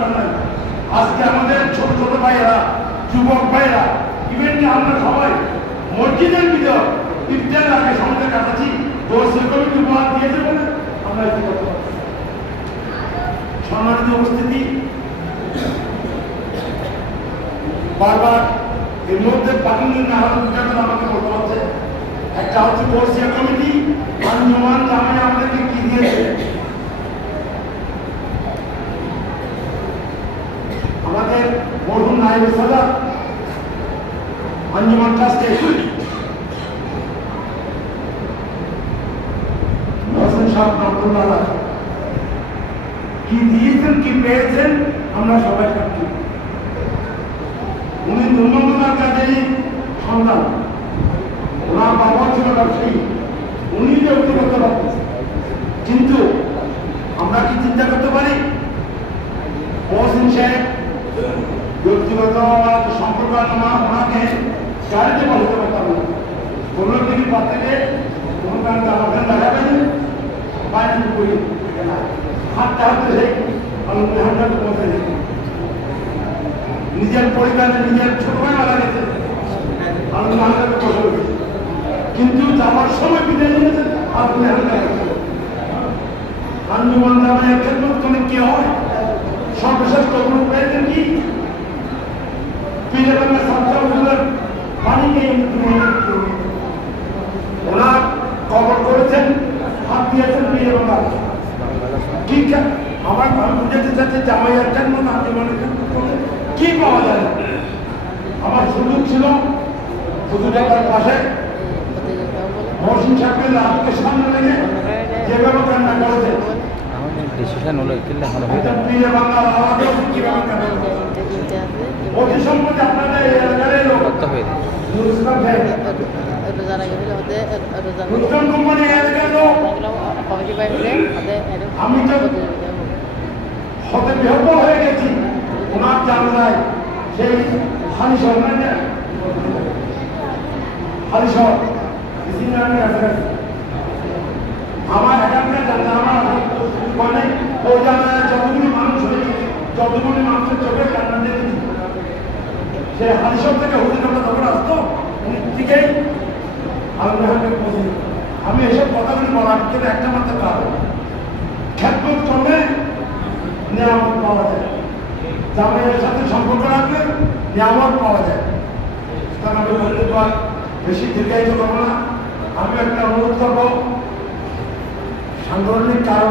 দরকার নাই। আজকে আমাদের ছোট ছোট ভাইয়েরা, যুবক ভাইয়েরা, ইভেন্টে আমরা সবাই মসজিদের ভিতর ইফতার আগে সঙ্গে কাটাচ্ছি, দোষের কমিটি উপহার দিয়েছে বলে আমরা এটি করতে পারছি। সম্মানিত উপস্থিতি, বারবার এর মধ্যে বাকিদের না হওয়ার দুটা কথা আমাকে বলতে হচ্ছে। একটা হচ্ছে বর্ষিয়া কমিটি, আঞ্জুমান জামাই আমাদেরকে কি দিয়েছে। আমাদের মরহুম নায়েব সাদাত আঞ্জুমান ট্রাস্টে হোসেন সাহেব আব্দুল্লাহ কি দিয়েছেন, কি পেয়েছেন, আমরা সবাই সাক্ষী। উনি ধন্যবাদ কাজেই সন্তান, ওনার বাবা ছিল ব্যবসায়ী, উনি ব্যক্তি করতে পারতেছেন। কিন্তু আমরা কি চিন্তা করতে পারি মহসিন সাহেব ব্যক্তিগত সম্পর্ক ওনাকে গাড়িতে বসাতে পারতাম না। কোনো দিনই পর থেকে কোনো কারণ জামা প্যান্ট দেখাবেন বাইরে করি হাতটা হাতে সেই হাতটা পৌঁছে নিজের পরিবারে নিজের ছোট ভাই মারা গেছে, কিন্তু যাওয়ার সময় বিদায় নিয়েছেন আপনি আঞ্জুমান জামাইয়ের খেদমত করলে কি হয়? সর্বশ্রেষ্ঠ গ্রুপ পেয়েছেন কি পীরে বাংলা সাবজাউলের পানিকে ওনার কবর করেছেন, হাত দিয়েছেন পীরে বাংলা। ঠিক আমার আমি বুঝাতে চাচ্ছি জামাইয়ের খেদমত আঞ্জুমানের খেদমত করলে কি পাওয়া যায়। আমার সুযোগ ছিল হুজুরের পাশে মহসিন সাহেবকে আজকে সামনে রেখে যেভাবে কান্না করেছে ডিসিশন হলো কিল্লা হলো পীরে বাংলার আওয়াজে কিভাবে কান্না করেছে। অতি সম্প্রতি আপনাদের এই এলাকার লোক করতে হয়ে নুরুল ভাই উত্তম কোম্পানি এলাকার লোক আমি তো হতে বিহ্বল হয়ে গেছি। ওনার জানালায় সেই হালিশহর হালিশহর আমার এখানকার জানলা আমার মানে ওই জায়গায় যতগুলি মানুষ হয়েছে, যতগুলি মানুষের চোখে কান্না দেখেছি, সে হালিশহর থেকে হুজুর আমরা যখন আসতো ঠিকই আমি এসব কথাগুলি বলার কিন্তু একটা মাত্র কারণ খেদমত করলে নিয়ামত পাওয়া যায়, জামাইয়ের সাথে সম্পর্ক রাখলে নিয়ামত পাওয়া যায়। সুতরাং আমি বলতে পার বেশি দীর্ঘায়িত করবো না। আমি একটা অনুরোধ করবো, সাংগঠনিক কারণে